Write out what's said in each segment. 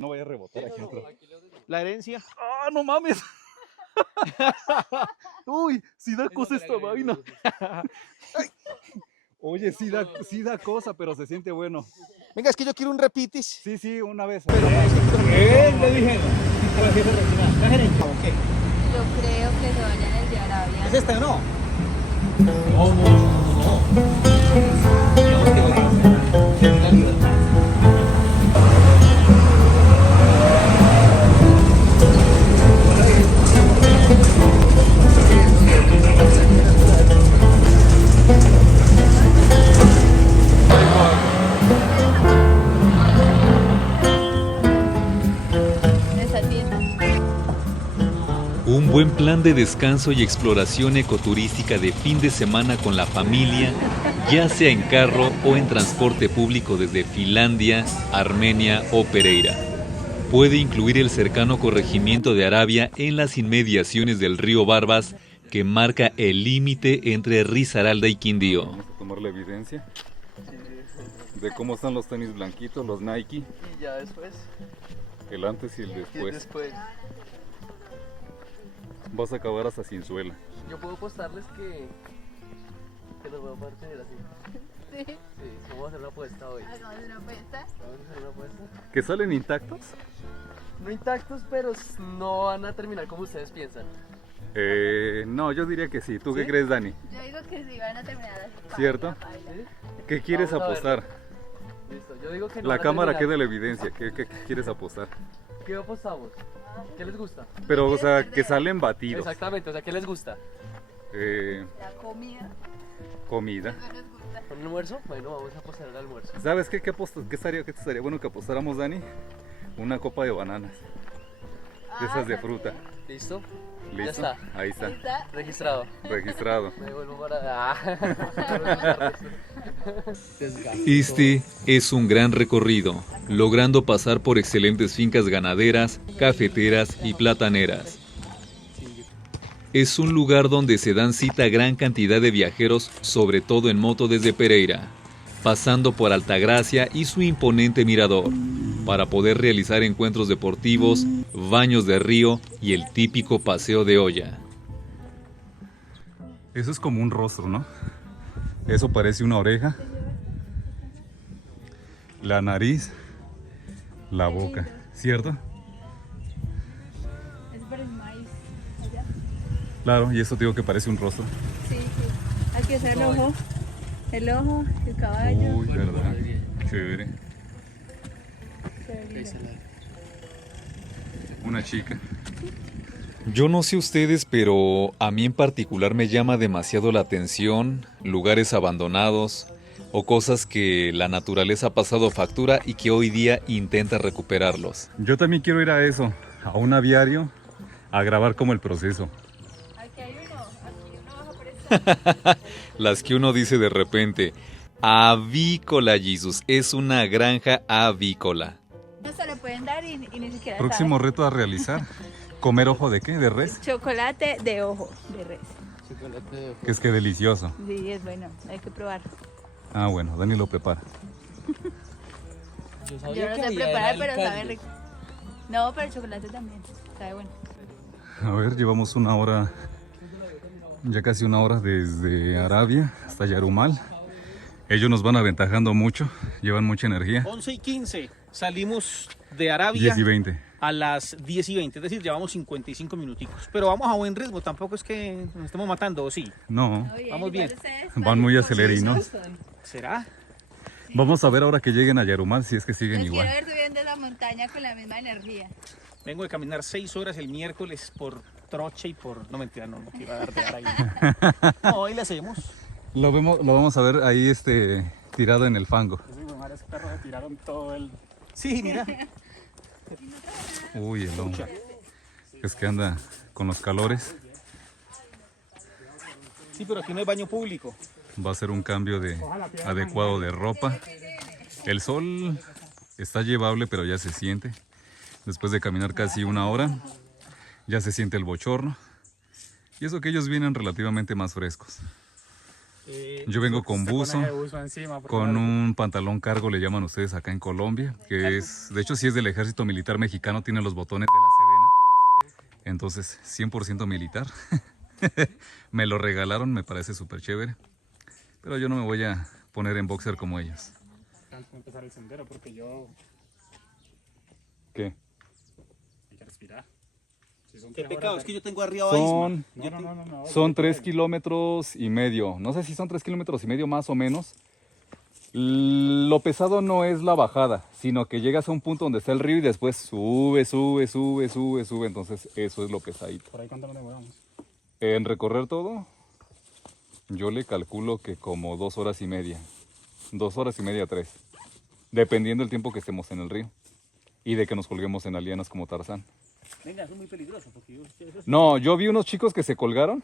No vaya a rebotar aquí dentro. La herencia. ¡Ah, no mames! Uy, sí da cosa esta vaina. Ay. Oye, sí da cosa, pero se siente bueno. Venga, es que yo quiero un repitis. Sí, una vez. Pero Le dije. Yo creo que se vayan el de Arabia. ¿Es este o no? En esa tienda. Un buen plan de descanso y exploración ecoturística de fin de semana con la familia, ya sea en carro o en transporte público desde Finlandia, Armenia o Pereira. Puede incluir el cercano corregimiento de Arabia en las inmediaciones del río Barbas, que marca el límite entre Risaralda y Quindío. Vamos a tomar la evidencia de cómo están los tenis blanquitos, los Nike, Y ya después. el antes y el después. Vas a acabar hasta sin suela. Yo puedo apostarles que los voy a poder tener así. Sí. Sí, vamos a hacer una apuesta hoy. Hagamos una apuesta. Vamos a hacer una apuesta. ¿Que salen intactos? No intactos, pero no van a terminar como ustedes piensan. No, yo diría que sí. ¿Tú qué ¿Sí? crees, Dani? Yo digo que sí van a terminar así. ¿Cierto? ¿Sí? ¿Qué quieres Vamos a apostar? Listo, yo digo que no La van a cámara terminar. queda la evidencia. ¿Qué quieres apostar? ¿Qué apostamos? ¿Qué les gusta? Pero, o sea, que salen batidos. Exactamente, o sea, ¿qué les gusta? La comida. Comida. Eso les gusta. ¿Un almuerzo? Bueno, vamos a apostar al almuerzo. ¿Sabes qué estaría bueno que apostáramos, Dani? Una copa de bananas. De esas de fruta. ¿Listo? ¿Listo? Ya está. Ahí está. ¿Está? Registrado. Registrado. Me vuelvo para... Este es un gran recorrido, logrando pasar por excelentes fincas ganaderas, cafeteras y plataneras. Es un lugar donde se dan cita gran cantidad de viajeros, sobre todo en moto desde Pereira, pasando por Altagracia y su imponente mirador, para poder realizar encuentros deportivos, baños de río y el típico paseo de olla. Eso es como un rostro, ¿no? Eso parece una oreja. La nariz. La boca. ¿Cierto? Es para el maíz. Allá. Claro, y eso digo que parece un rostro. Sí, sí. Aquí está el ojo. El ojo, el caballo. Uy, verdad. Chévere. Una chica. Yo no sé ustedes, pero a mí en particular me llama demasiado la atención lugares abandonados o cosas que la naturaleza ha pasado factura y que hoy día intenta recuperarlos. Yo también quiero ir a eso, a un aviario, a grabar como el proceso. Aquí hay uno. Aquí uno baja por esta. Las que uno dice de repente, avícola, Jesus, es una granja avícola. No se le pueden dar y ni siquiera Próximo reto a realizar, comer ojo de qué, de res, sabe. Chocolate de ojo de res. que es que delicioso. Sí, es bueno. Hay que probar. Ah, bueno, Dani lo prepara. Yo Yo no sé preparar, pero sabe rico. No, pero el chocolate también. Sabe bueno. A ver, llevamos una hora, ya casi una hora desde Arabia hasta Yarumal. Ellos nos van aventajando mucho, llevan mucha energía. 11:15 salimos de Arabia 10 y 20. a las 10:20, es decir, llevamos 55 minuticos. Pero vamos a buen ritmo, tampoco es que nos estemos matando, ¿o sí? No, Vamos bien. igual ustedes van muy acelerinos. ¿Será? Vamos a ver ahora que lleguen a Yarumal si es que siguen Los igual. quiero ver subiendo la montaña con la misma energía. Vengo de caminar 6 horas el miércoles por troche y por... No, mentira, no quiero dar ahí. No, hoy le hacemos. Lo vamos a ver ahí tirado en el fango. Esos perros se tiraron todo el... Sí, mira. Uy, el hombre. Es que anda con los calores. Sí, pero aquí no hay baño público. Va a ser un cambio adecuado de ropa. El sol está llevable, pero ya se siente. Después de caminar casi una hora, ya se siente el bochorno. Y eso que ellos vienen relativamente más frescos. Yo vengo con Se pone buzo, de buzo encima, porque con vale. un pantalón cargo, le llaman ustedes acá en Colombia, que es, de hecho sí es del ejército militar mexicano, tiene los botones de la Sedena, entonces 100% militar. Me lo regalaron, me parece súper chévere, pero yo no me voy a poner en boxer como ellos. Antes de empezar el sendero, porque yo ¿Qué? hay que respirar. Si son Qué 3 pecado, horas es que yo tengo arriba Isma. Son, No. son 3 kilómetros y medio, no sé si son 3 kilómetros y medio más o menos. Lo pesado no es la bajada, sino que llegas a un punto donde está el río y después sube, entonces eso es lo pesadito. Por ahí cuánto nos demoramos. En recorrer todo, yo le calculo que como 2 horas y media, 2 horas y media, 3, dependiendo del tiempo que estemos en el río y de que nos colguemos en las lianas como Tarzán. Venga, eso es muy peligroso porque No, yo vi unos chicos que se colgaron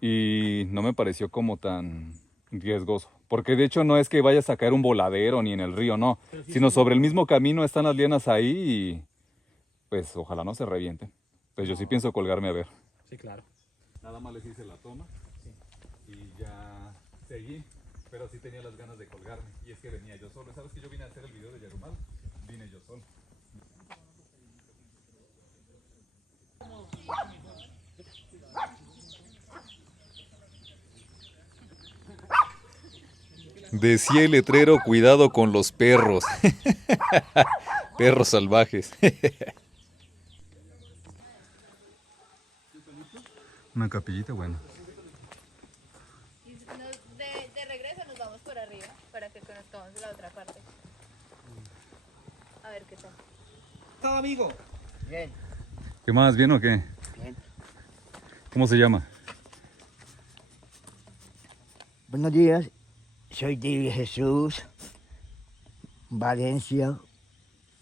y no me pareció como tan riesgoso, porque de hecho no es que vayas a caer un voladero ni en el río, no, sino sobre el mismo camino están las lianas ahí y pues ojalá no se revienten. Pues yo sí pienso colgarme a ver. Sí, claro. Nada más les hice la toma y ya seguí, pero sí tenía las ganas de colgarme y es que venía yo solo. ¿Sabes que yo vine a hacer el video de Yarumal? Vine yo solo. Decía el letrero, cuidado con los perros. Perros salvajes. Una capillita, bueno. De regreso nos vamos por arriba para que conozcamos la otra parte. A ver qué tal. todo, amigo. Bien. ¿Qué más? ¿Bien o qué? Bien. ¿Cómo se llama? Buenos días, soy de Jesús, Valencia,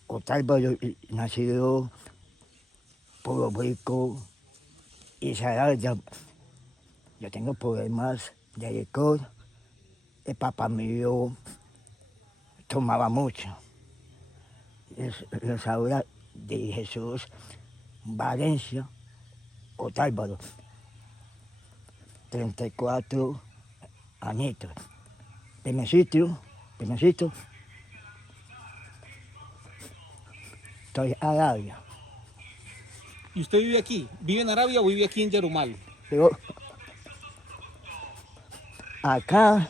Otálvaro, nacido Pueblo Rico, Israel. Yo tengo problemas de alcohol. El papá mío tomaba mucho. Les habla de Jesús, Valencia, Otálvaro, 34 añitos. Primecito. Estoy en Arabia. ¿Y usted vive aquí? ¿Vive en Arabia o vive aquí en Yarumal? Pero acá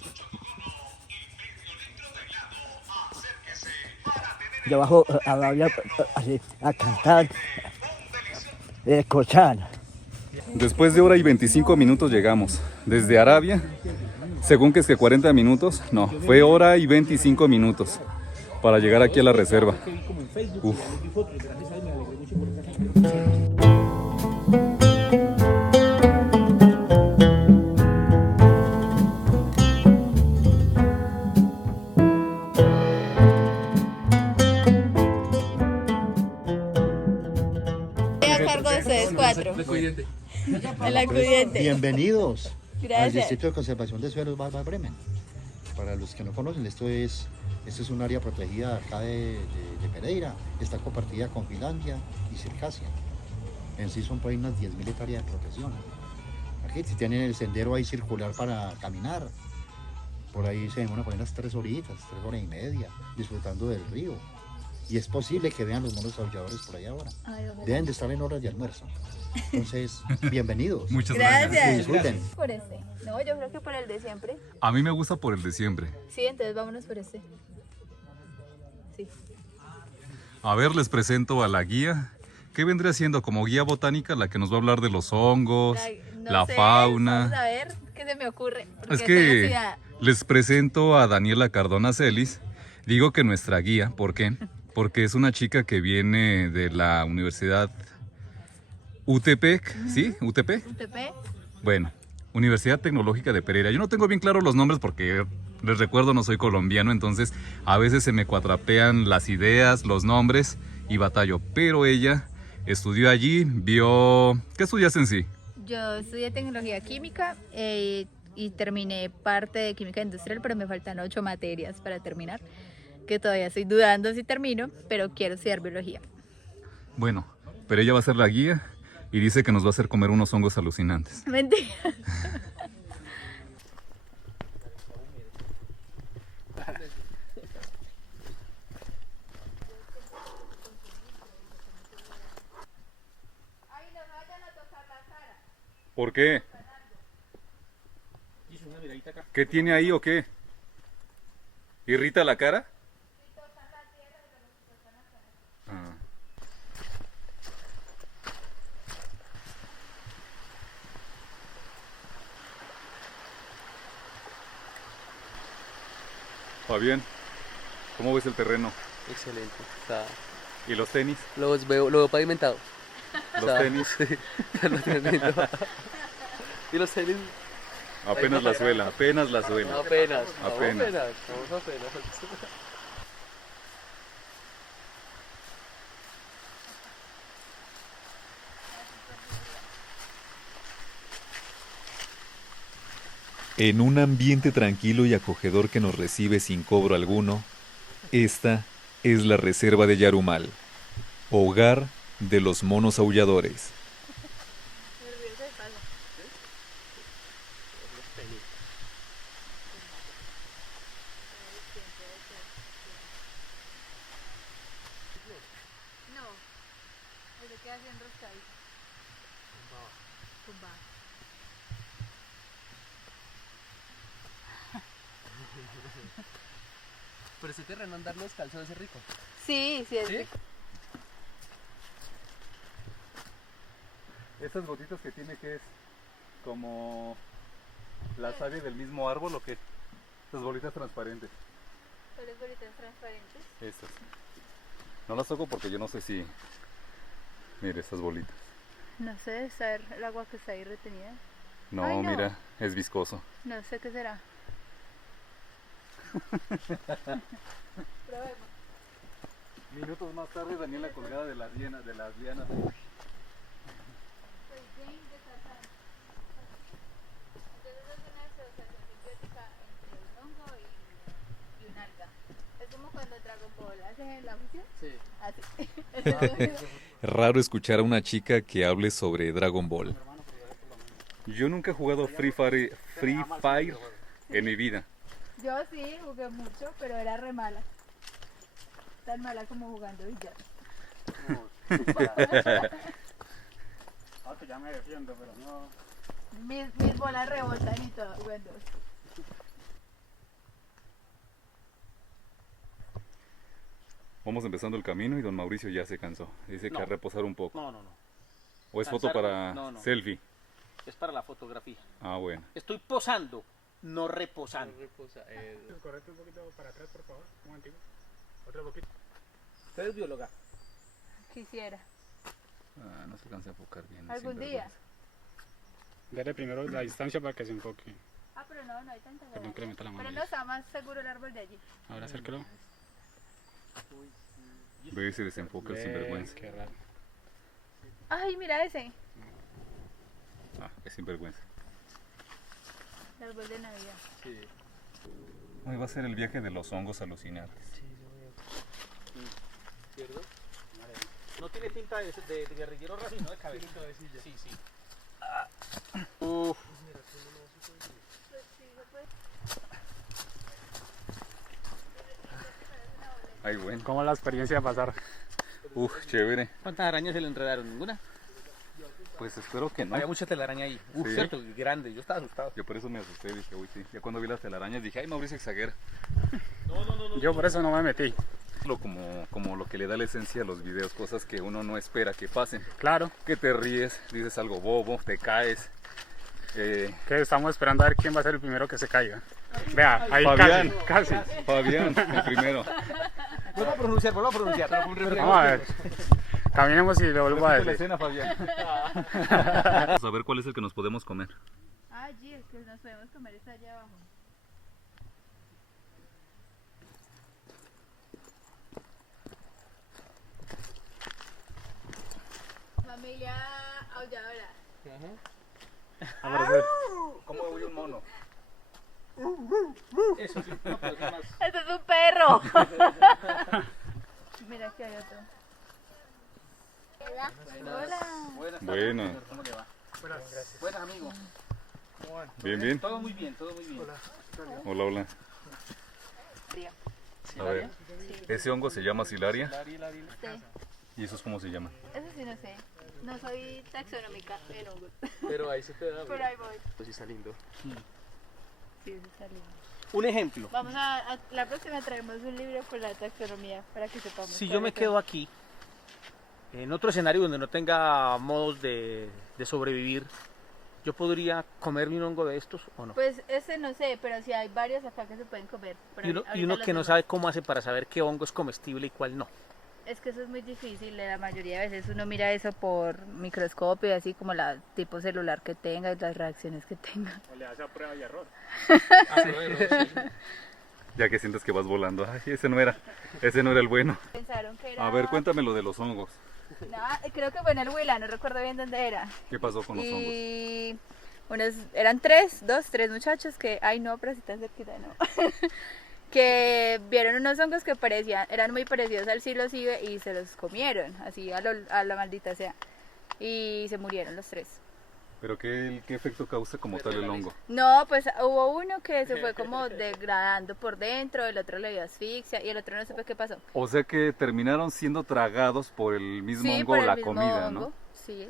yo bajo a Arabia así, a cantar, a escuchar. Después de hora y 25 minutos llegamos. Desde Arabia, según que es que 40 minutos, no, fue hora y 25 minutos para llegar aquí a la reserva. Uf. Estoy a cargo de ustedes 4. El acudiente. Bienvenidos al Gracias. Distrito de Conservación de Suelos Bárbara Bremen. Para los que no conocen, esto es un área protegida acá de Pereira. Está compartida con Finlandia y Circasia. En sí son por ahí unas 10.000 hectáreas de protección. Aquí si tienen el sendero ahí circular para caminar. Por ahí se demoran por ahí unas 3 horitas, 3 horas y media, disfrutando del río. Y es posible que vean los monos aulladores por ahí ahora. Ay, ojalá. Deben de estar en horas de almuerzo. Entonces, bienvenidos. Muchas gracias. Gracias. Disfruten. Por este. No, yo creo que por el de siempre. A mí me gusta por el de siempre. Sí, entonces vámonos por este. Sí. A ver, les presento a la guía. ¿Qué vendría siendo como guía botánica? La que nos va a hablar de los hongos, No la sé, fauna. Vamos a ver qué se me ocurre. porque Es estoy en la que ciudad. les presento a Daniela Cardona Celis. Digo que nuestra guía, ¿por qué? Porque es una chica que viene de la Universidad UTEPEC, ¿sí? ¿UTP? UTP. Bueno, Universidad Tecnológica de Pereira. Yo no tengo bien claro los nombres porque les recuerdo no soy colombiano, entonces a veces se me cuatrapean las ideas, los nombres y batallo. Pero ella estudió allí, vio... ¿Qué estudiaste en sí? Yo estudié tecnología química y terminé parte de química industrial, pero me faltan 8 materias para terminar, que todavía estoy dudando si termino, pero quiero estudiar biología. Bueno, pero ella va a ser la guía y dice que nos va a hacer comer unos hongos alucinantes. Mentira. ¿Por qué? Hizo una miradita acá. ¿Qué tiene ahí o qué? ¿Irrita la cara? Ah. Fabián, ¿cómo ves el terreno? Excelente. Está... ¿Y los tenis? lo veo pavimentado. ¿Los tenis? Sí, lo tremendo. Y los tenis Apenas la suela, apenas la suela. apenas. Apenas. Vamos apenas. En un ambiente tranquilo y acogedor que nos recibe sin cobro alguno, esta es la reserva de Yarumal, hogar de los monos aulladores. No, se queda así enroscadito. Tumbado. Pero ese terreno andar los calzones es rico. Sí, sí, es ¿Sí? rico. ¿Estas gotitas que tiene que es como la savia del mismo árbol o qué? Estas bolitas transparentes. Son las bolitas transparentes. Estas. No las toco porque yo no sé si... Mire, estas bolitas. No sé, saber el agua que está ahí retenida. No, Ay, no. mira, es viscoso. No sé qué será. Probemos. Minutos más tarde, Daniela colgada de las lianas. Pues bien, descansando. Entonces es una asociación simbiótica entre un hongo y un alga. Es como cuando Dragon Ball hace la fusión. Sí. Así. Raro escuchar a una chica que hable sobre Dragon Ball. Yo nunca he jugado Free Fire en mi vida. Yo sí jugué mucho, pero era re mala. Tan mala como jugando billar. Aunque ya me defiendo, pero no. Mis bolas rebotan y todo jugando. Vamos empezando el camino y don Mauricio ya se cansó. Dice que No. a reposar un poco. No. ¿O es foto Cansar, para no. selfie? Es para la fotografía. Ah, bueno. Estoy posando, no reposando. Correte un poquito para atrás, por favor. Un momentico. Otro poquito. Usted es bióloga. Quisiera. Ah, no se alcanza a enfocar bien. ¿Algún día? Dale primero la distancia para que se enfoque. Ah, pero no hay tanta Perdón gracia. que le meta la mano. Pero no está más seguro el árbol de allí. Ahora acércalo. Ve ese desenfoque el sinvergüenza. Qué raro. Ay, mira ese. Ah, es sinvergüenza. El árbol de Navidad. Sí. Hoy va a ser el viaje de los hongos alucinantes. ¿Cierto? No tiene pinta de guerrillero racino, de cabeza. Sí, sí. Uf. Ay, bueno. ¿Cómo es la experiencia de pasar? Uf, chévere. ¿Cuántas arañas se le enredaron? ¿Ninguna? Pues espero que no. Había mucha telaraña ahí. Uf, Sí. cierto, grande. Yo estaba asustado. Yo por eso me asusté, dije, uy, sí. Ya cuando vi las telarañas dije, ay, Mauricio exagera. Yo por eso no me metí. Como lo que le da la esencia a los videos, cosas que uno no espera que pasen. Claro, Que te ríes, dices algo bobo, te caes. que estamos esperando a ver quién va a ser el primero que se caiga. Vea, ahí Fabián. casi. Fabián, el primero. Vuelvo a pronunciar. Vamos a ver. Caminemos y lo vuelvo a Repite la decir. escena, Fabián. Vamos a ver cuál es el que nos podemos comer. Ah, allí es que nos podemos comer está allá abajo. Familia aulladora. ¿Cómo voy un mono? Eso sí. No, pero eso más. ¡Este es un perro! Mira, aquí hay otro. Hola. Buenas Bueno. señor. ¿Cómo le va? Buenas, amigo. Bien, bien. Todo muy bien, todo muy bien. Hola, hola. A ver, ese hongo se llama silaria. Sí. ¿Y esos cómo se llaman? Eso sí no sé. No soy taxonómica en hongos. Pero ahí se te da. Pero ahí voy. Pues sí está lindo. Sí, eso está lindo. Un ejemplo. Vamos a la próxima traemos un libro con la taxonomía para que sepamos. Si cuál yo me es quedo aquí, en otro escenario donde no tenga modos de sobrevivir, ¿yo podría comerme un hongo de estos o no? Pues ese no sé, pero sí hay varios acá que se pueden comer. Pero Y uno ahorita los que no vemos. sabe cómo hace para saber qué hongo es comestible y cuál no. Es que eso es muy difícil, la mayoría de veces uno mira eso por microscopio, y así como la tipo celular que tenga y las reacciones que tenga. O le hace a prueba y error. Ya que sientes que vas volando. Ay, ese no era el bueno. Pensaron que era... A ver, cuéntame lo de los hongos. No, creo que fue en el Huila, no recuerdo bien dónde era. ¿Qué pasó con los hongos? Y eran tres muchachos que, ay no, pero si tan cerquita no. Que vieron unos hongos que eran muy parecidos al psilocibe y se los comieron, así a la maldita sea. Y se murieron los tres. ¿Pero qué efecto causa como tal el hongo? No, pues hubo uno que se fue como degradando por dentro, el otro le dio asfixia y el otro no supe qué pasó. O sea que terminaron siendo tragados por el mismo Sí, hongo por o el la mismo comida, hongo, ¿no? sí.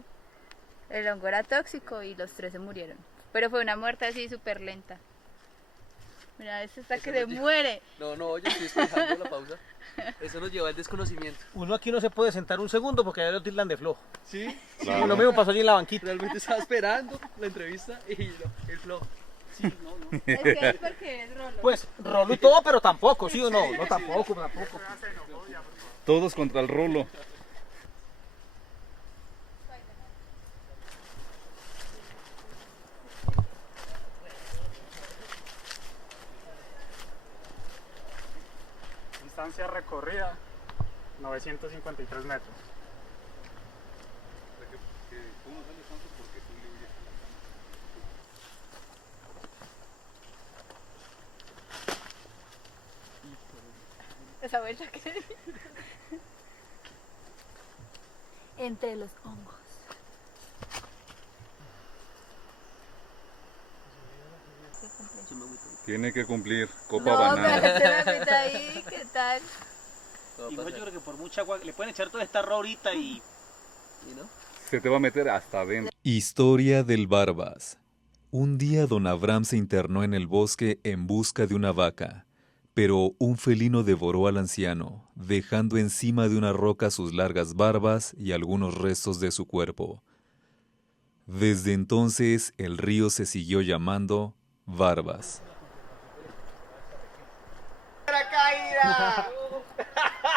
El hongo era tóxico y los tres se murieron. Pero fue una muerte así súper lenta. Mira, este está que se muere. No, yo estoy escuchando la pausa. Eso nos lleva al desconocimiento. Uno aquí no se puede sentar un segundo porque ya lo tildan de flojo. Sí, Claro. Lo mismo pasó allí en la banquita. realmente estaba esperando la entrevista y el flow. Es que es porque es rolo. Pues, rolo y todo, pero tampoco, ¿sí o no? No, tampoco. Todos contra el rolo. Distancia recorrida, 953 metros. Esa vuelta que entre los hongos. Tiene que cumplir copa No, banana. pero se la meta ahí, ¿qué tal? Y no, yo creo que por mucha agua le pueden echar toda esta arroz ahorita y... ¿Y no? Se te va a meter hasta adentro. Historia del Barbas. Un día don Abraham se internó en el bosque en busca de una vaca, pero un felino devoró al anciano, dejando encima de una roca sus largas barbas y algunos restos de su cuerpo. Desde entonces el río se siguió llamando Barbas.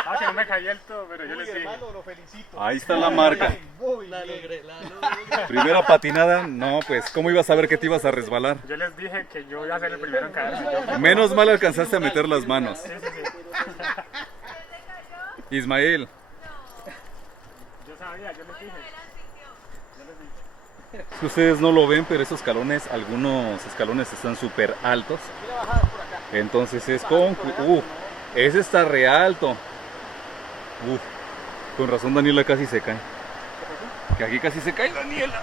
Ah, que no me caí el todo, pero yo les dije. lo felicito. Ahí está la marca. La logré. Primera patinada, no, pues, ¿cómo ibas a saber que te ibas a resbalar? Yo les dije que yo iba a ser el primero en caerme. Yo, Menos mal alcanzaste a meter las manos. sí. Ismael, Yo sabía, yo les dije. si ustedes no lo ven, pero esos escalones, algunos escalones están súper altos. Entonces es con... ese está re alto. Con razón Daniela casi se cae. Que aquí casi se cae Daniela.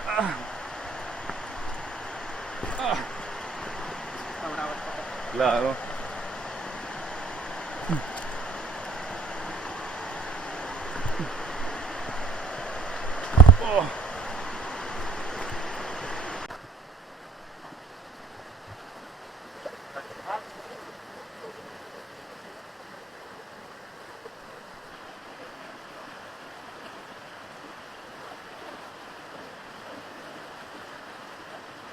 Claro.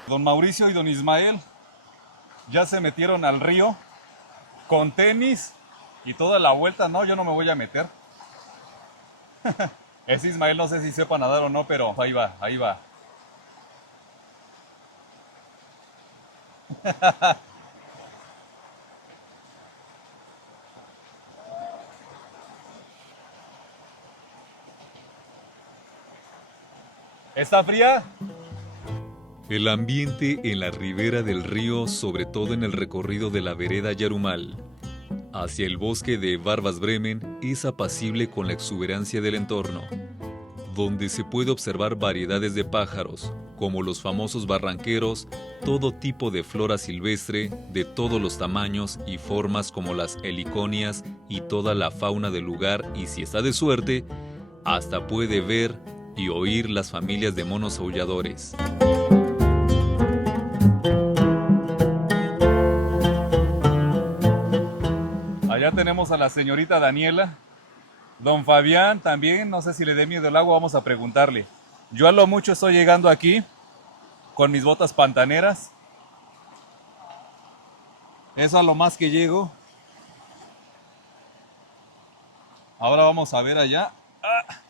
Don Mauricio y don Ismael ya se metieron al río con tenis y toda la vuelta. No, yo no me voy a meter. Ese Ismael no sé si sepa nadar o no, pero ahí va, ahí va. ¿Está fría? El ambiente en la ribera del río, sobre todo en el recorrido de la vereda Yarumal, hacia el bosque de Barbas Bremen, es apacible con la exuberancia del entorno, donde se puede observar variedades de pájaros, como los famosos barranqueros, todo tipo de flora silvestre, de todos los tamaños y formas como las heliconias y toda la fauna del lugar, y si está de suerte, Hasta puede ver y oír las familias de monos aulladores. Allá tenemos a la señorita Daniela. Don Fabián también, no sé si le dé miedo el agua, vamos a preguntarle. Yo a lo mucho estoy llegando aquí con mis botas pantaneras. Eso a lo más que llego. Ahora vamos a ver allá. ¡Ah!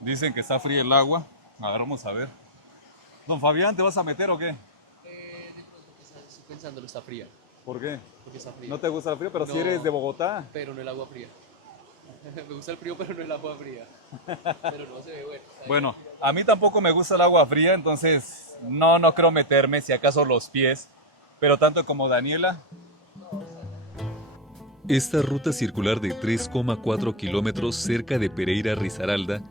Dicen que está fría el agua. A ver, vamos a ver. Don Fabián, ¿te vas a meter o qué? Estoy pensando, está fría. ¿Por qué? Porque está fría. No te gusta el frío, pero si No. eres de Bogotá. Pero no el agua fría. Me gusta el frío, pero no el agua fría. Pero no se ve bueno. Bueno, a mí tampoco me gusta el agua fría, entonces no creo meterme, si acaso los pies. Pero tanto como Daniela. Esta ruta circular de 3,4 kilómetros cerca de Pereira Risaralda,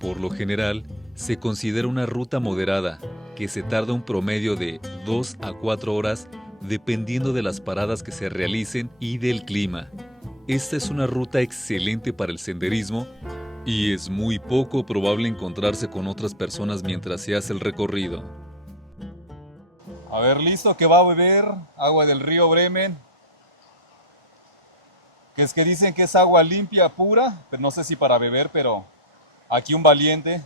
por lo general, se considera una ruta moderada, que se tarda un promedio de 2 a 4 horas dependiendo de las paradas que se realicen y del clima. Esta es una ruta excelente para el senderismo y es muy poco probable encontrarse con otras personas mientras se hace el recorrido. A ver, listo, que va a beber agua del río Bremen. Que es que dicen que es agua limpia, pura, pero no sé si para beber, pero aquí un valiente.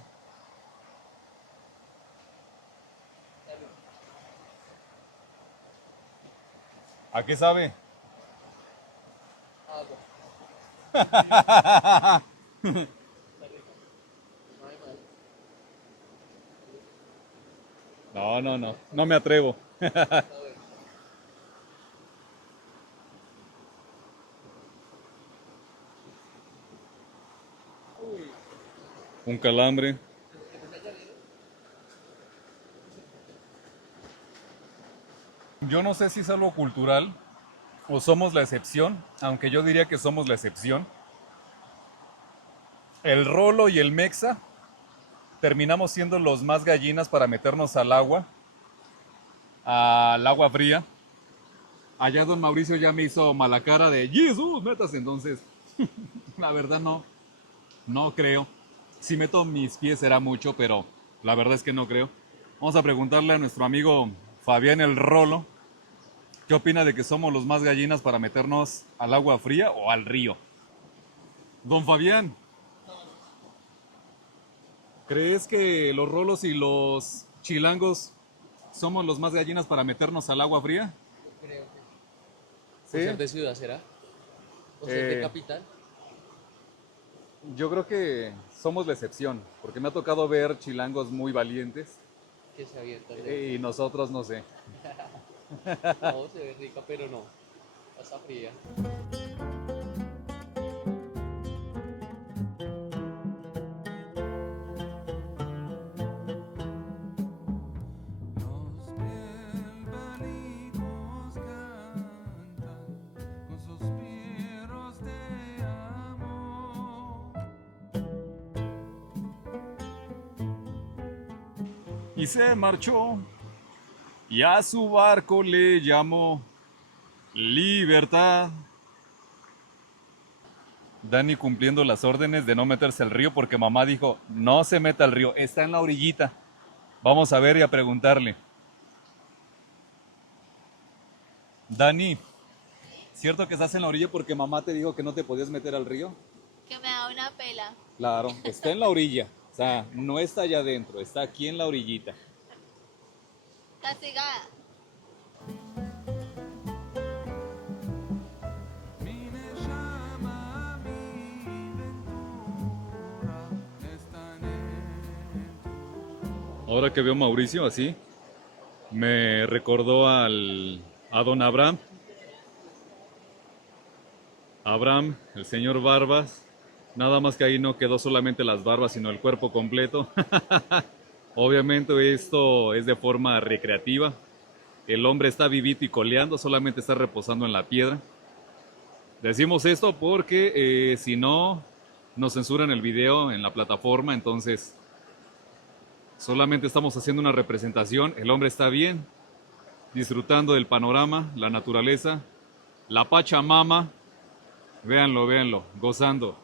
¿A qué sabe? No me atrevo. Un calambre. Yo no sé si es algo cultural o somos la excepción, aunque yo diría que somos la excepción. El rolo y el mexa terminamos siendo los más gallinas para meternos al agua fría. Allá don Mauricio ya me hizo mala cara de ¡Jesús, métase! Entonces, la verdad no creo. Si meto mis pies será mucho, pero la verdad es que no creo. Vamos a preguntarle a nuestro amigo Fabián el Rolo, ¿qué opina de que somos los más gallinas para meternos al agua fría o al río? Don Fabián, ¿crees que los rolos y los chilangos somos los más gallinas para meternos al agua fría? Creo que ¿Sí? por ser de ciudad, ¿será? ¿O ser de capital? Yo creo que somos la excepción, porque me ha tocado ver chilangos muy valientes Que se avientan. y nosotros no sé. No, se ve rica, pero no. Está fría. Y se marchó, y a su barco le llamó Libertad. Dani cumpliendo las órdenes de no meterse al río porque mamá dijo, no se meta al río, está en la orillita. Vamos a ver y a preguntarle. Dani, ¿cierto que estás en la orilla porque mamá te dijo que no te podías meter al río? Que me da una pela. Claro, está en la orilla. O sea, no está allá adentro, está aquí en la orillita. Castigada. Ahora que veo a Mauricio así, me recordó a don Abraham. Abraham, el señor Barbas. Nada más que ahí no quedó solamente las barbas, sino el cuerpo completo. Obviamente esto es de forma recreativa. El hombre está vivito y coleando, solamente está reposando en la piedra. Decimos esto porque si no, nos censuran el video en la plataforma, entonces solamente estamos haciendo una representación. El hombre está bien, disfrutando del panorama, la naturaleza, la Pachamama. Véanlo, véanlo, gozando.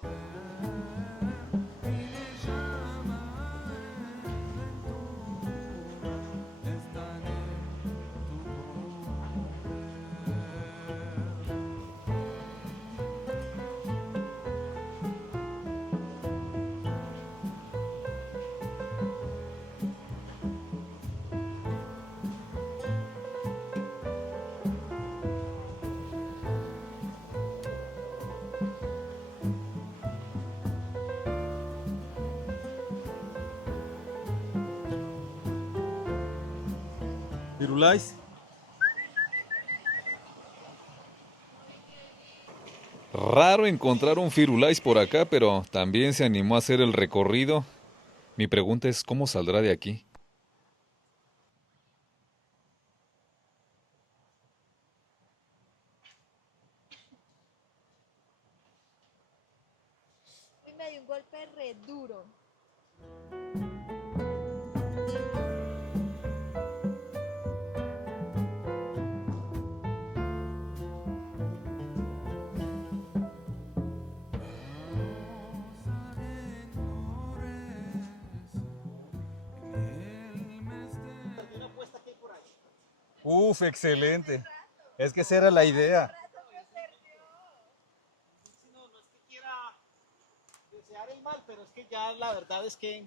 ¿Firulais? Raro encontrar un Firulais por acá, pero también se animó a hacer el recorrido. Mi pregunta es, ¿cómo saldrá de aquí? Y me dio un golpe re duro. Uf, excelente. Es que esa era la idea. No, no es que quiera desear el mal, pero es que ya la verdad es que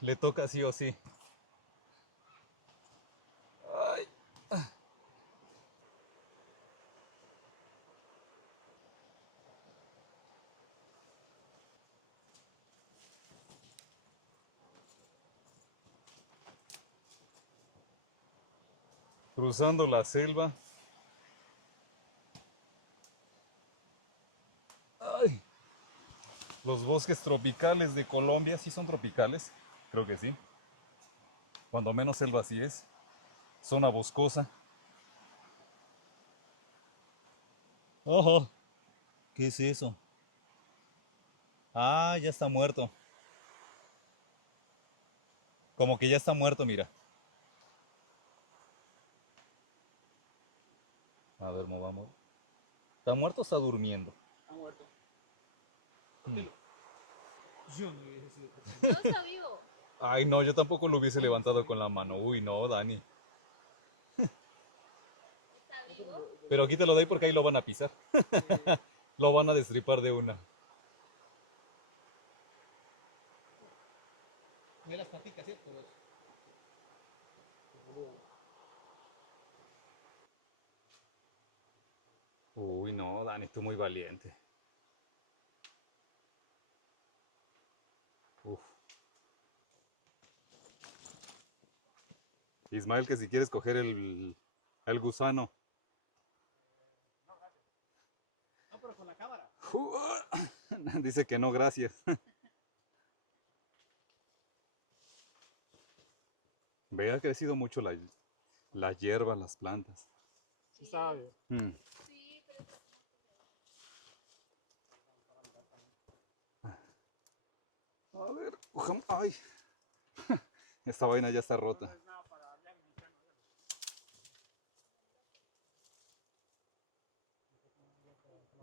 Le toca sí o sí. Cruzando la selva. Ay, los bosques tropicales de Colombia, ¿sí son tropicales? Creo que sí. Cuando menos selva sí es. Zona boscosa. Ojo, ¿qué es eso? Ah, ya está muerto. Como que ya está muerto, mira. A ver, movamos. ¿Está muerto o está durmiendo? ha muerto. No está vivo. Ay, no, yo tampoco lo hubiese levantado con la mano. Uy, no, Dani. Pero aquí te lo doy porque ahí lo van a pisar. Lo van a destripar de una. Ve las paticas, ¿cierto? Uy, no, Dani, tú muy valiente. Uf. Ismael, que si quieres coger el gusano. No, pero con la cámara. Dice que no, gracias. Ve, ha crecido mucho la hierba, las plantas. Sí, estaba bien. Mm. A ver, ay, esta vaina ya está rota.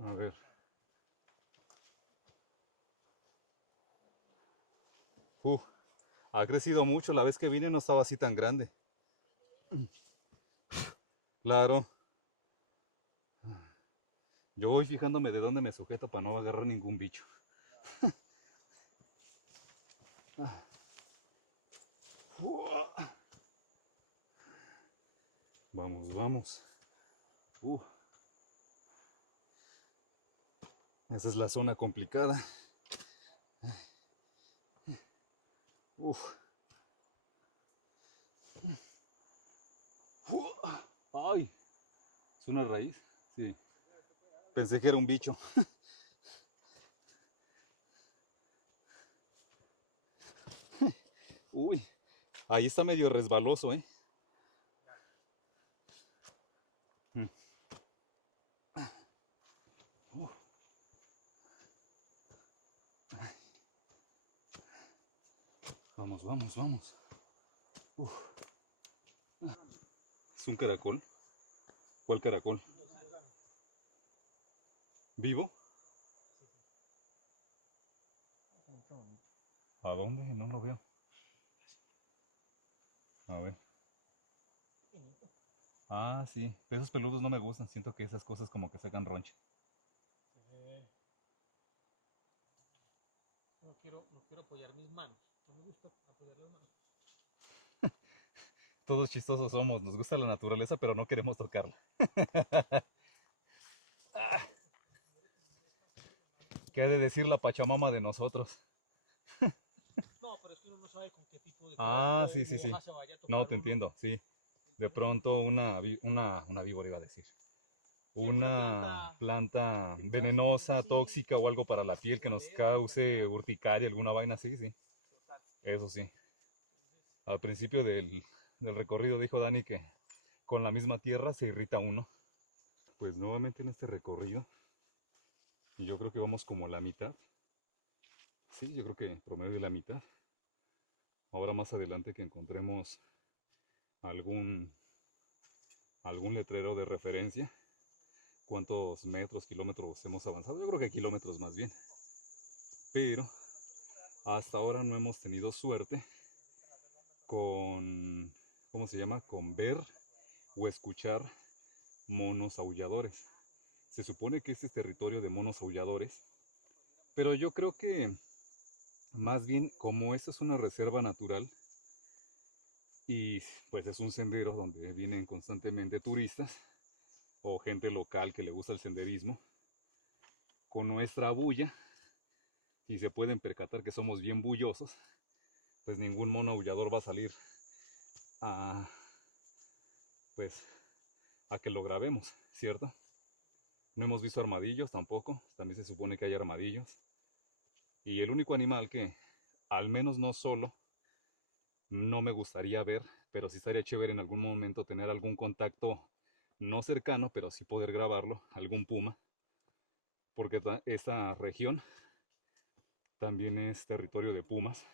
A ver. Ha crecido mucho. La vez que vine no estaba así tan grande. Claro. Yo voy fijándome de dónde me sujeto para no agarrar ningún bicho. Vamos, vamos. Esa es la zona complicada. Uf. Ay, ¿es una raíz? Sí. Pensé que era un bicho. Uy, ahí está medio resbaloso, ¿eh? Vamos, vamos, vamos. Uf. ¿Es un caracol? ¿Cuál caracol? ¿Vivo? ¿A dónde? No lo veo. A ver. Ah, sí. Esos peludos no me gustan. Siento que esas cosas como que sacan roncha. No quiero apoyar mis manos. No me gusta apoyar las manos. Todos chistosos somos. Nos gusta la naturaleza, pero no queremos tocarla. ¿Qué ha de decir la Pachamama de nosotros? No, pero es que uno no sabe con qué tipo de Ah, sí, sí, sí. hoja se vaya a tocar. No, te entiendo, sí. De pronto una víbora iba a decir. Una planta venenosa, tóxica o algo para la piel que nos cause urticaria, alguna vaina así, sí. Eso sí. Al principio del recorrido dijo Dani que con la misma tierra se irrita uno. Pues nuevamente en este recorrido, y yo creo que vamos como a la mitad. Sí, yo creo que promedio de la mitad. Ahora más adelante que encontremos algún letrero de referencia, cuántos metros, kilómetros hemos avanzado. Yo creo que kilómetros más bien. Pero hasta ahora no hemos tenido suerte con, ¿cómo se llama? Con ver o escuchar monos aulladores. Se supone que este es territorio de monos aulladores, pero yo creo que más bien como esta es una reserva natural y pues es un sendero donde vienen constantemente turistas o gente local que le gusta el senderismo, con nuestra bulla, y se pueden percatar que somos bien bullosos, pues ningún mono aullador va a salir a, pues, a que lo grabemos, ¿cierto? No hemos visto armadillos tampoco, también se supone que hay armadillos. Y el único animal que, al menos no solo, no me gustaría ver, pero sí estaría chévere en algún momento tener algún contacto, no cercano, pero sí poder grabarlo, algún puma, porque esta región también es territorio de pumas,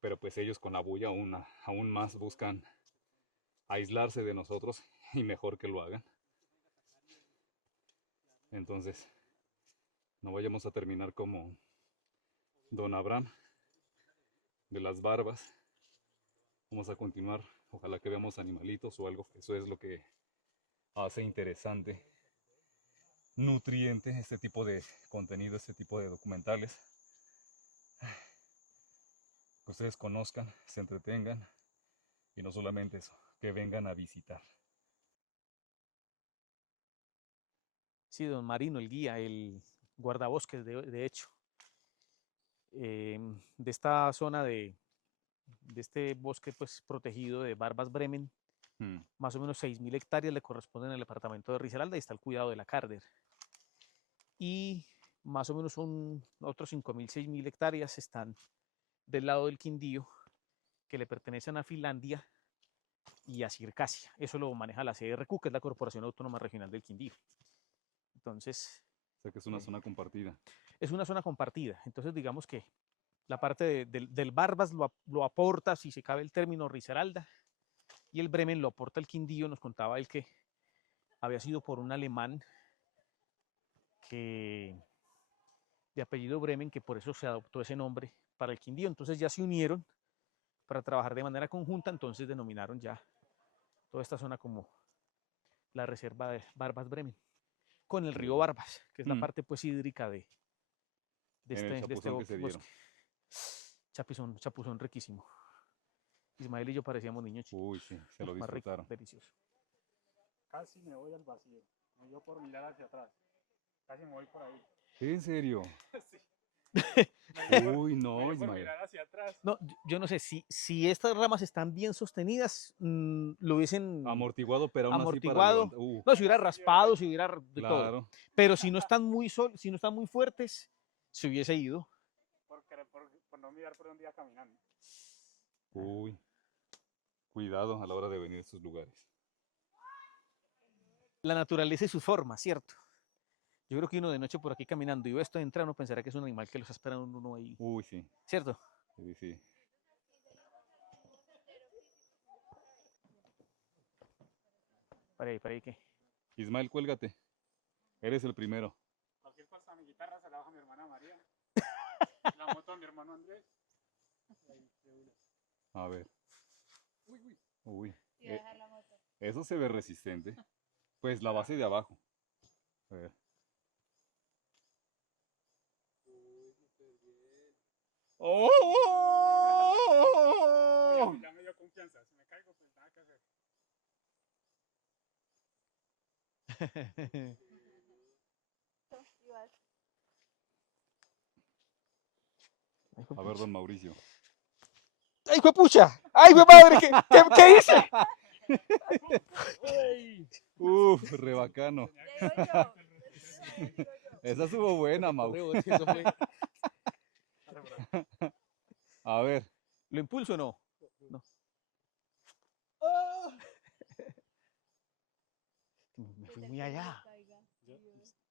pero pues ellos con la bulla aún más buscan aislarse de nosotros y mejor que lo hagan. Entonces, no vayamos a terminar como Don Abraham de las barbas. Vamos a continuar, ojalá que veamos animalitos o algo, eso es lo que hace interesante, nutriente este tipo de contenido, este tipo de documentales. Que ustedes conozcan, se entretengan y no solamente eso, que vengan a visitar. Sí, don Marino, el guía, el guardabosques, de hecho, de esta zona de este bosque pues, protegido de Barbas Bremen, más o menos 6.000 hectáreas le corresponden al departamento de Risaralda y está el cuidado de la Carder. Y más o menos otros 5.000, 6.000 hectáreas están del lado del Quindío, que le pertenecen a Finlandia y a Circasia. Eso lo maneja la CRQ, que es la Corporación Autónoma Regional del Quindío. Entonces, O sea que es una zona compartida. es una zona compartida. Entonces, digamos que la parte del Barbas lo aporta, si se cabe el término, Risaralda, y el Bremen lo aporta el Quindío. Nos contaba él que había sido por un alemán que, de apellido Bremen, que por eso se adoptó ese nombre para el Quindío. Entonces ya se unieron para trabajar de manera conjunta, entonces denominaron ya toda esta zona como la reserva de Barbas Bremen, con el río Barbas, que es la parte pues hídrica de En el este chapuzón que se dieron. bosque. Chapuzón riquísimo. Ismael y yo parecíamos niños chicos. Uy, sí, se lo Más rico, disfrutaron. delicioso. Casi me voy al vacío. Me dio por mirar hacia atrás. Casi me voy por ahí. ¿En serio? Sí. Uy, no, Me dio por Ismael. mirar hacia atrás. No, yo no sé si estas ramas están bien sostenidas, lo hubiesen Amortiguado, pero aún así para amortiguado. levantar. No, si hubiera raspado, si hubiera de todo. Claro. Pero si no están si no están muy fuertes, se hubiese ido. Por no mirar por donde iba caminando. Uy. Cuidado a la hora de venir a estos lugares. La naturaleza y sus formas, ¿cierto? Yo creo que uno de noche por aquí caminando y ve esto de entrada, uno pensará que es un animal que los está esperando uno ahí, Uy, sí. ¿cierto? Sí, sí. para ahí, ¿qué? Ismael, cuélgate. Eres el primero. Cualquier cosa, mi guitarra se la baja mi hermana María. La moto a mi hermano Andrés. A ver. Uy. Y voy a dejar la moto. Eso se ve resistente. Pues la base de abajo. A ver. ¡Oh! Ya me dio confianza. Si me caigo, pues nada que hacer. Y vas. A ver, don Mauricio. ¡Ay, pucha! ¡Ay, madre! ¿Qué hice? Re bacano. Ya digo yo. Esa estuvo buena, Mau. Eso fue. A ver. ¿Lo impulso o no? No. Me fui muy allá.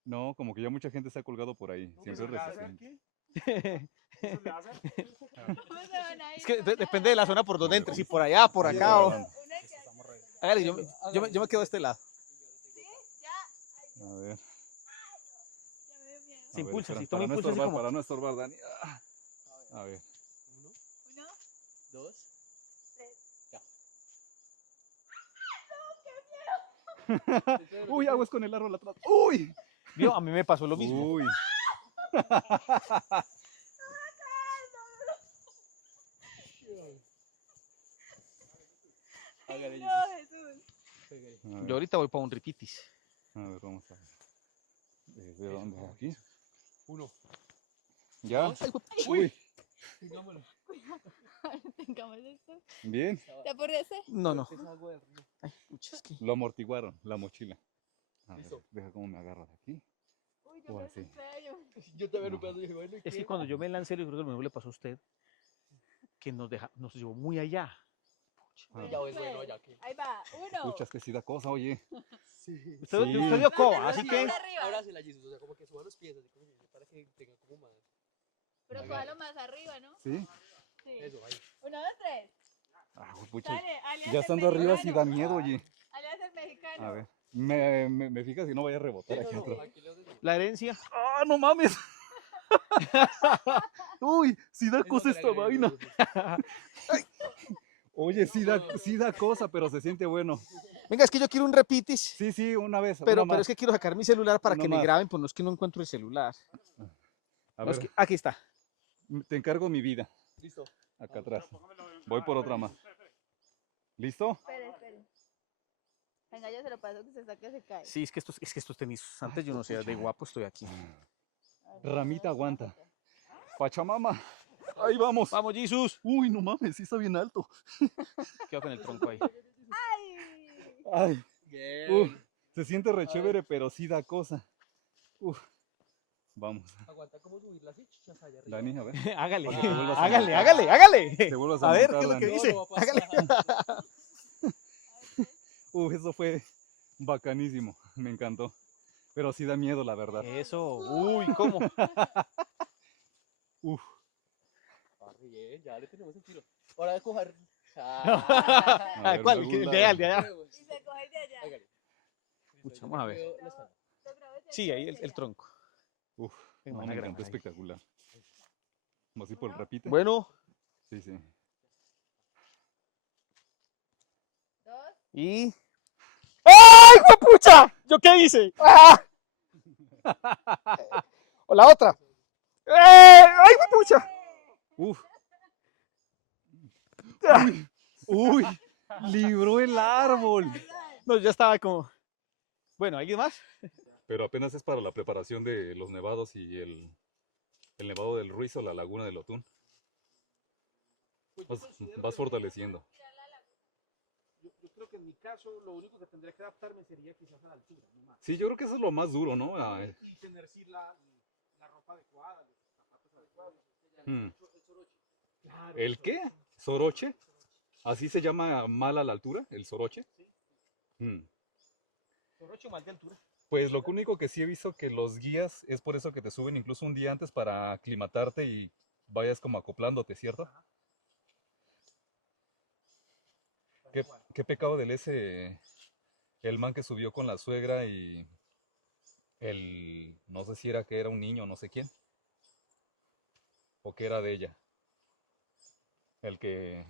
No, como que ya mucha gente se ha colgado por ahí. Siempre es resistente. ¿Cómo se van a ir? Es que depende de la zona por donde entres, si por allá, por acá o... Una que Hágale, yo me quedo de este lado. ¿Sí? Ya. A ver. Ya me dio miedo. Se A ver, impulsa, espera, si toma para no impulso así estorbar, como... para no estorbar, Dani. A ver. 1, 2. 3. Uy, aguas con el árbol atrás. Uy. ¿Vio? A mí me pasó lo mismo. Uy. Hágale, No, Jesús. A ver, Yo ahorita voy para un ripitis. a ver, vamos a ver. ¿Desde dónde? ¿Aquí? 1. ¿Ya? Uy. Tengamos esto. Bien. ¿Te apuraste? No, no. Es agua del río. Ay, pucha, es que... Lo amortiguaron, la mochila. A ver, Listo. deja cómo me agarro de aquí. Uy, yo O me así. asusté. Yo también un pedazo dije, bueno, ¿y Es que qué? cuando yo me lancé, yo creo que lo mismo le pasó a usted, que nos llevó muy allá. Ah, Ya ves, bueno, ya que. Ahí va. 1. Pucha, es que sí da cosa, oye. Sí. Usted Sí. dio coba, así que... Arriba. Ahora sí la Jesus, o sea, como que suba los pies, así como que para que tenga como más. Pero cójalo más arriba, ¿no? Sí. Sí. Eso, ahí. 1, 2, 3. Ah, pucha. Dale, alias Ya el estando arriba sí da mexicano. miedo, oye. Alias el mexicano. A ver. Me fijas si no vaya a rebotar Sí, aquí no, atrás. no, aquí le doy. La herencia. ¡Ah, no mames! Uy, sí da Eso, cosa esta mira, vaina. Oye, sí da cosa, pero se siente bueno. Venga, es que yo quiero un repitis, Sí, sí, una vez. pero una más. es que quiero sacar mi celular para Una que me más. graben, pues no es que no encuentro el celular. A No, es ver, que- aquí está. te encargo mi vida. Listo. Acá atrás. Voy por otra más. ¿Listo? Espere. Venga, yo se lo paso que se saque, se cae. Sí, es que estos tenis, antes yo no sé, de guapo estoy aquí. Ramita aguanta. Pachamama. Ahí vamos. Vamos, Jesus. Uy, no mames, sí está bien alto. Quedo con el tronco ahí. ¡Ay! Ay, Bien. se siente re chévere, pero sí da cosa. Uf. Vamos. Aguanta como subirla así, chichas allá arriba. Dani, a ver. Hágale, Para que te vuelvas a hágale, montar. hágale. Te vuelvas a A ver, montar, ¿qué es lo que Dani. dice? No, no va a Hágale. pasar. Eso fue bacanísimo. Me encantó. Pero sí da miedo, la verdad. Eso, uy, ¿cómo? Uf. Bien, ya le tenemos el tiro. Ahora de coger. A ver, ¿Cuál? me El gusta. de allá, el de allá. Y se coge el de allá. Hágale. Pucha, vamos a ver. Cuidado la espalda. Lo grabo desde Sí, ahí desde el allá. tronco. Uf. Venga, No, una me grama encantó, ahí. espectacular. Vamos a ir por el repite. Bueno, Sí, sí. 2. y... ¡Ay, pucha! ¿Yo qué hice? ¡Ah! O la otra. ¡Ay, pucha! Uf. Uy, libró el árbol. No, ya estaba como... Bueno, ¿alguien más? Pero apenas es para la preparación de los nevados y el nevado del Ruiz o la laguna del Otún. Vas fortaleciendo. Yo creo que en mi caso lo único que tendría que adaptarme sería quizás a la altura, no más. Sí, yo creo que eso es lo más duro, ¿no? Y tener sí la ropa adecuada, los zapatos adecuados. Hmm. Claro, ¿El qué? ¿Soroche? ¿Así se llama mal a la altura? ¿El soroche? Hmm. Por 8 más de altura. Pues lo único que sí he visto que los guías es por eso que te suben incluso un día antes para aclimatarte y vayas como acoplándote, ¿cierto? ¿Qué pecado del ese El man que subió con la suegra y no sé si era que era un niño, no sé quién, o que era de ella. El que,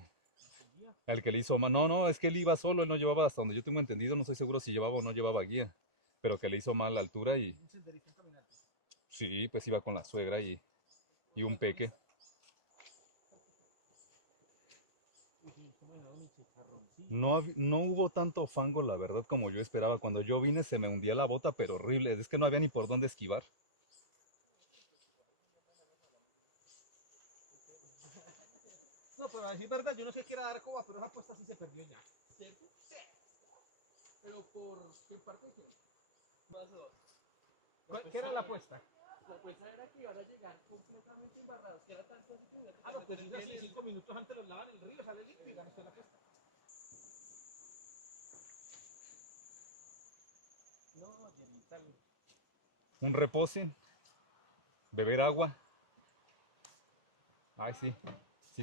el que le hizo mal. No, no, es que él iba solo, él no llevaba, hasta donde yo tengo entendido, no estoy seguro si llevaba o no llevaba guía, pero que le hizo mal la altura y... Sí, pues iba con la suegra y un peque. No, no hubo tanto fango, la verdad, como yo esperaba. Cuando yo vine se me hundía la bota, pero horrible. Es que no había ni por dónde esquivar. No, pero a decir verdad, yo no sé qué era dar coba, pero esa apuesta sí se perdió ya. ¿Cierto? Sí. Pero ¿por qué parte qué? Más dos. ¿Qué era la apuesta? La apuesta era que iban a llegar completamente embarrados, que era tanto así que iban a Ah, no, tocar pues meter si el así pie en 5 minutos antes los lavan en el río, sale limpio y gana usted la apuesta. No, Jenita. Un repose, beber agua. Ay, sí,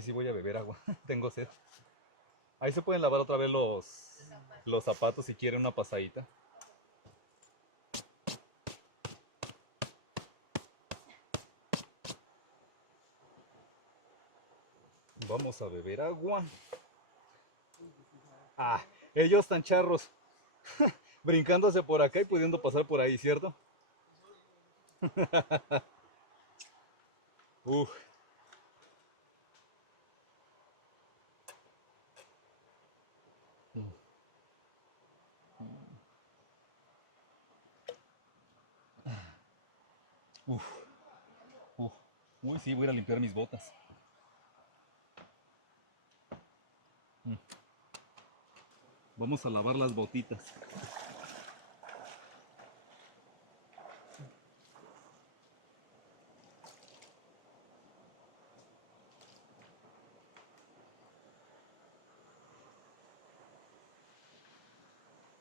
sí voy a beber agua. Tengo sed. Ahí se pueden lavar otra vez los zapatos si quieren una pasadita. Vamos a beber agua. Ah, ellos tan charros. Brincándose por acá y pudiendo pasar por ahí, ¿cierto? Uf. Uf. Uf. Uy, sí, voy a ir a limpiar mis botas. Vamos a lavar las botitas.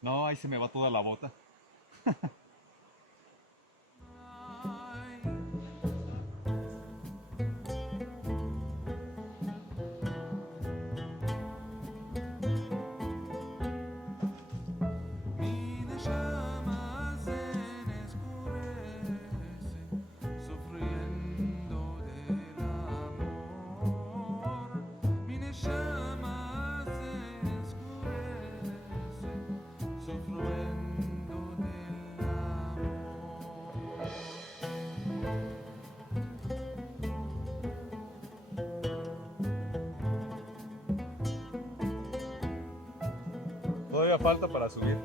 No, ahí se me va toda la bota. Todavía falta para subir.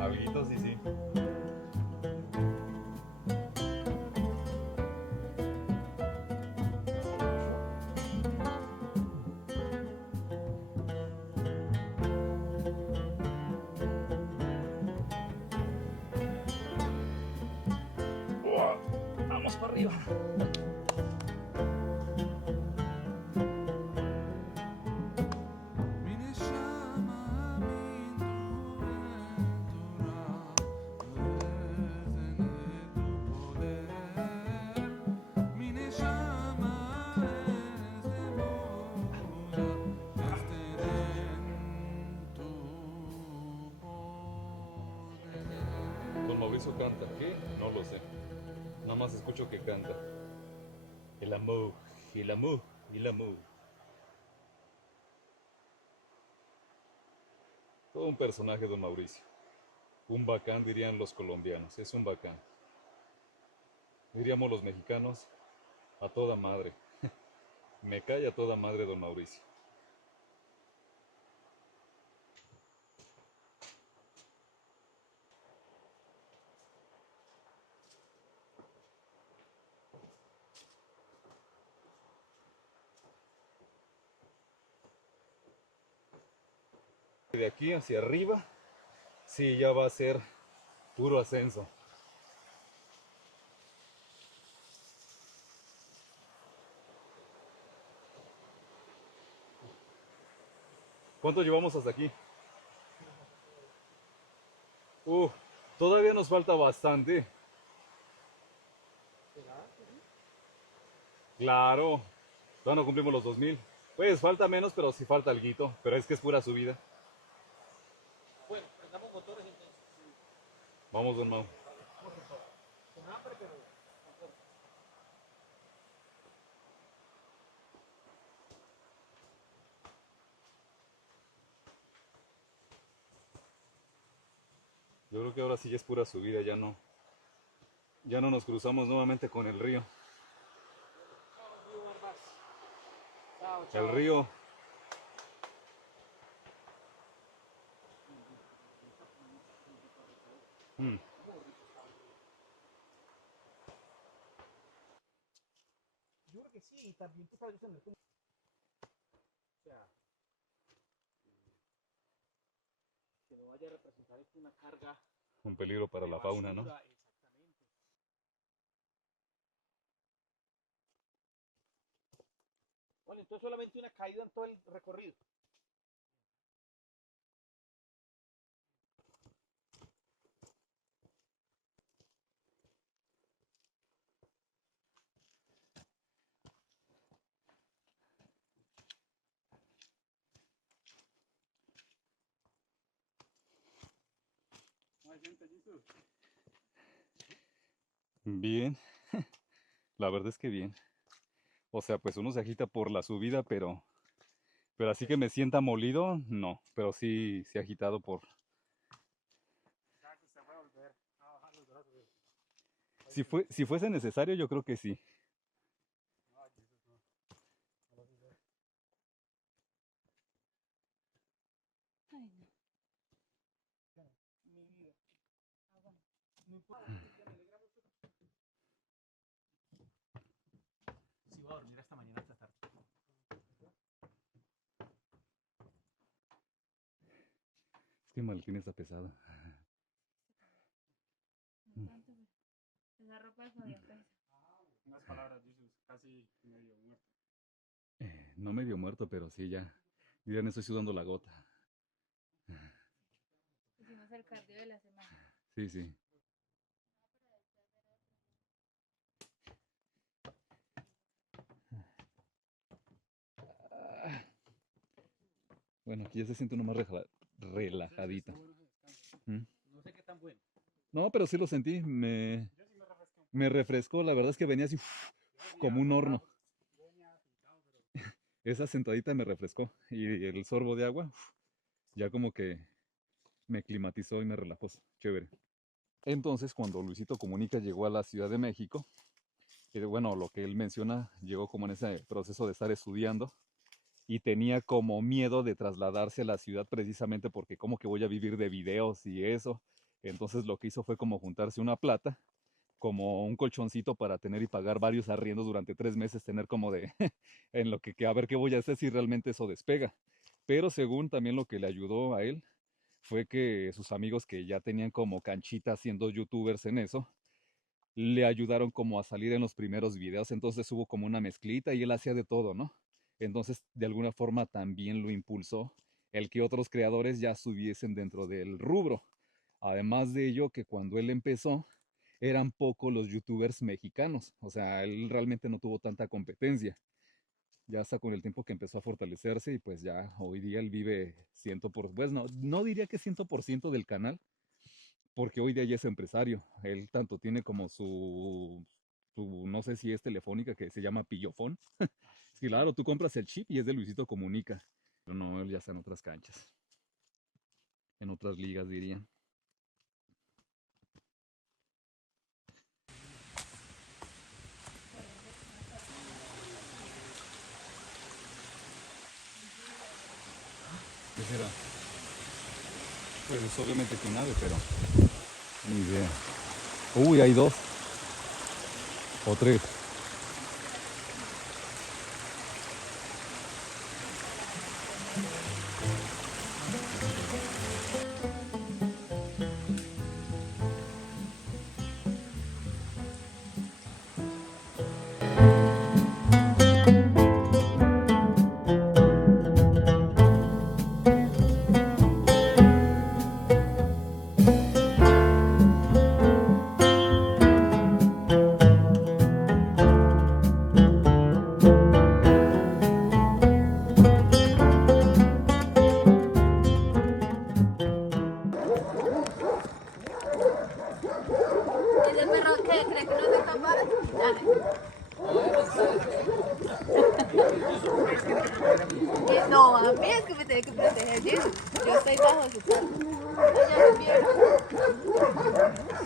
Alguito, sí, sí. Vamos para arriba. Don Mauricio canta, ¿qué? No lo sé. Nada más escucho que canta. El amor, el amor, el amor. Todo un personaje, don Mauricio. Un bacán, dirían los colombianos. Es un bacán. Diríamos los mexicanos, a toda madre. Me cae a toda madre, don Mauricio. De aquí hacia arriba, sí, ya va a ser puro ascenso. ¿Cuánto llevamos hasta aquí? Todavía nos falta bastante. Claro, todavía no cumplimos los 2000. Pues falta menos, pero sí falta alguito. Pero es que es pura subida. Vamos, don Mau. Yo creo que ahora sí ya es pura subida, ya no nos cruzamos nuevamente con el río. El río. Yo creo que sí, y también tú sabes tener como... O sea, que no vaya a representar esto una carga... Un peligro para la fauna, ¿no? Exactamente. Bueno, entonces solamente una caída en todo el recorrido. Bien, la verdad es que bien. O sea, pues uno se agita por la subida, pero así que me sienta molido, no. Pero sí, sí agitado por... Si fuese necesario, yo creo que sí. Sí, voy a dormir hasta mañana, hasta tarde. Es que el maletín está pesado. No tanto, pero esa ropa de Fabián pesa. Unas palabras, Jesús, casi medio muerto. No medio muerto, pero sí ya. Ya me estoy sudando la gota. Hicimos el cardio de la semana. Sí, sí. Bueno, aquí ya se siente uno más relajadito. No sé qué tan bueno. No, pero sí lo sentí. Me refrescó. La verdad es que venía así como un horno. Esa sentadita me refrescó. Y el sorbo de agua ya como que me climatizó y me relajó. Chévere. Entonces, cuando Luisito Comunica llegó a la Ciudad de México, bueno, lo que él menciona, llegó como en ese proceso de estar estudiando y tenía como miedo de trasladarse a la ciudad precisamente porque como que voy a vivir de videos y eso. Entonces lo que hizo fue como juntarse una plata, como un colchoncito para tener y pagar varios arriendos durante 3 meses, tener como de en lo que a ver qué voy a hacer si realmente eso despega. Pero según también lo que le ayudó a él fue que sus amigos que ya tenían como canchita siendo youtubers en eso, le ayudaron como a salir en los primeros videos, entonces hubo como una mezclita y él hacía de todo, ¿no? Entonces de alguna forma también lo impulsó el que otros creadores ya estuviesen dentro del rubro. Además de ello, que cuando él empezó, eran pocos los youtubers mexicanos, o sea, él realmente no tuvo tanta competencia. Ya hasta con el tiempo que empezó a fortalecerse y pues ya hoy día él vive pues no diría que 100% del canal, porque hoy día ya es empresario. Él tanto tiene como no sé si es telefónica, que se llama Pillofón. Sí, claro, tú compras el chip y es de Luisito Comunica. Pero no, él ya está en otras canchas. En otras ligas, dirían. ¿Qué será? Pues obviamente que nave, pero ni idea. Uy, hay 2 o 3. ¿Cree que no te toma? No, a mí es que me tiene que proteger. Yo estoy bajo su casa. Ya lo vieron.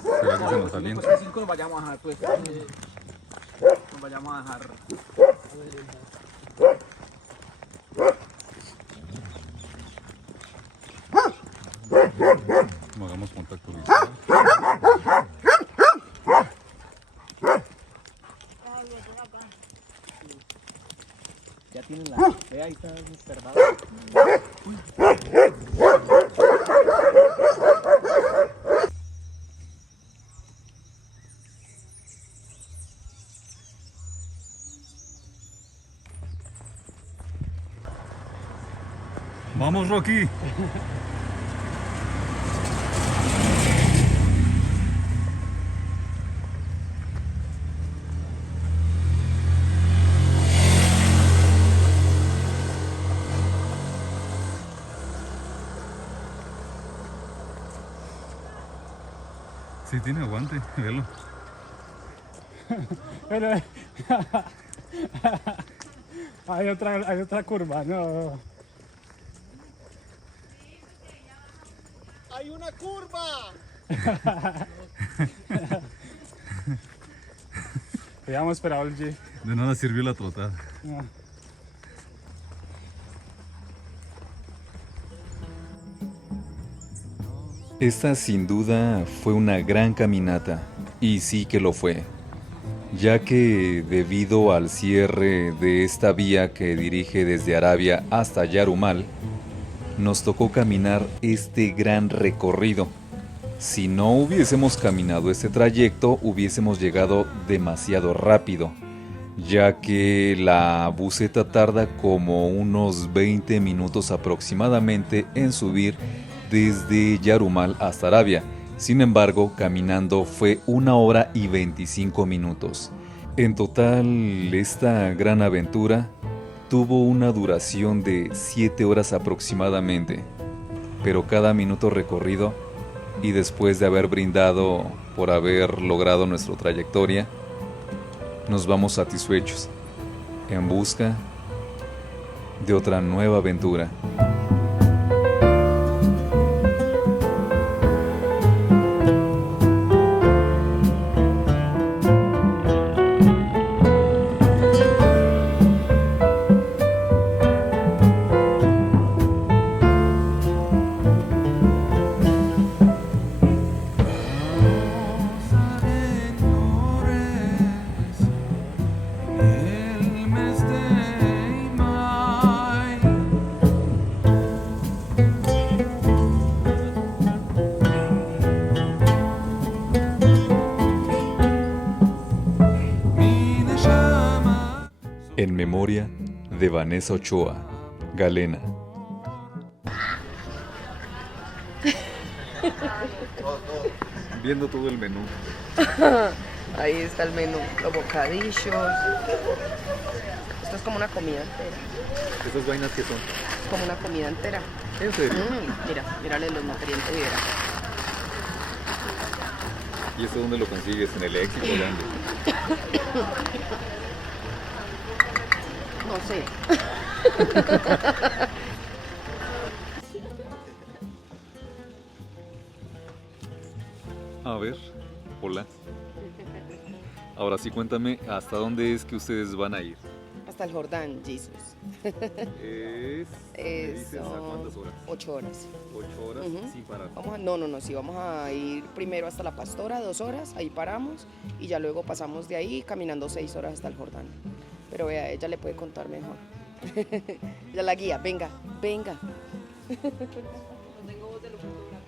¿Será que se nos salió? Pues así nos vayamos a dejar, pues. Nos vayamos a dejar. No hagamos contacto visual. Ya tienen la. Ve, ahí está observado. Vamos, Rocky. Sí, tiene aguante, velo. Pero hay otra curva, no. ¡Hay una curva! Habíamos esperado el G. De nada sirvió la trotada. No. Esta sin duda fue una gran caminata, y sí que lo fue, ya que debido al cierre de esta vía que dirige desde Arabia hasta Yarumal, nos tocó caminar este gran recorrido. Si no hubiésemos caminado este trayecto, hubiésemos llegado demasiado rápido, ya que la buseta tarda como unos 20 minutos aproximadamente en subir desde Yarumal hasta Arabia. Sin embargo, caminando fue 1 hora y 25 minutos. En total, esta gran aventura tuvo una duración de 7 horas aproximadamente, pero cada minuto recorrido y después de haber brindado por haber logrado nuestra trayectoria, nos vamos satisfechos en busca de otra nueva aventura. En memoria de Vanessa Ochoa, Galena. Viendo todo el menú. Ahí está el menú, los bocadillos. Esto es como una comida entera. ¿Esas vainas que son? Es como una comida entera. ¿En serio? Mira, mírale los nutrientes y verás. ¿Y esto dónde lo consigues? ¿En el Éxito grande? No sé. A ver, hola. Ahora sí, cuéntame, ¿hasta dónde es que ustedes van a ir? Hasta el Jordán, Jesus. ¿Me dices a cuántas horas? 8 horas. 8 horas sin parar. No, sí, vamos a ir primero hasta la Pastora, 2 horas, ahí paramos y ya luego pasamos de ahí caminando 6 horas hasta el Jordán. Pero vea, ella le puede contar mejor. Ella la guía, venga. No tengo voz de locutora.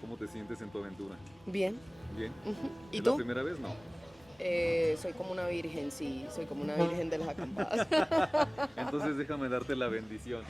¿Cómo te sientes en tu aventura? Bien. Bien. ¿Y ¿Es tú? la primera vez? No. Soy como una virgen, sí, soy como una virgen de las acampadas. Entonces déjame darte la bendición.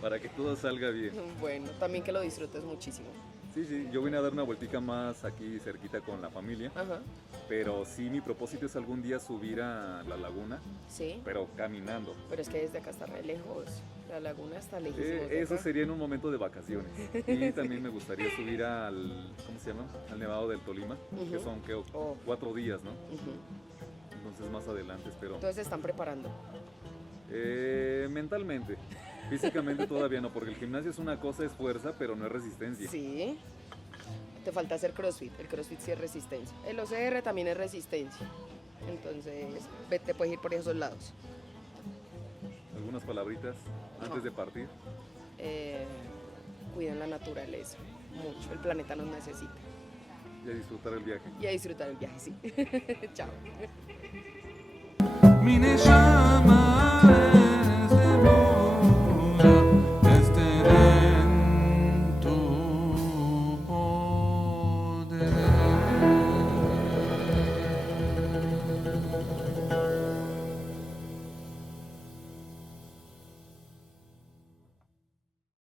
Para que todo salga bien. Bueno, también que lo disfrutes muchísimo. Sí, yo vine a dar una vueltica más aquí cerquita con la familia, Ajá, pero sí mi propósito es algún día subir a la laguna, sí. pero caminando. Pero es que desde acá está re lejos. La laguna está lejísimo. Eso sería en un momento de vacaciones. Y también me gustaría subir al, ¿cómo se llama? Al Nevado del Tolima, que son 4 días, ¿no? Entonces más adelante espero. Entonces se están preparando. Mentalmente, físicamente todavía no, porque el gimnasio es una cosa, es fuerza, pero no es resistencia. Sí. Te falta hacer CrossFit. El CrossFit sí es resistencia. El OCR también es resistencia. Entonces, te puedes ir por esos lados. ¿Algunas palabritas antes de partir? Cuiden la naturaleza mucho. El planeta nos necesita. Y a disfrutar el viaje. Y a disfrutar el viaje, sí. Chao. Minnesota.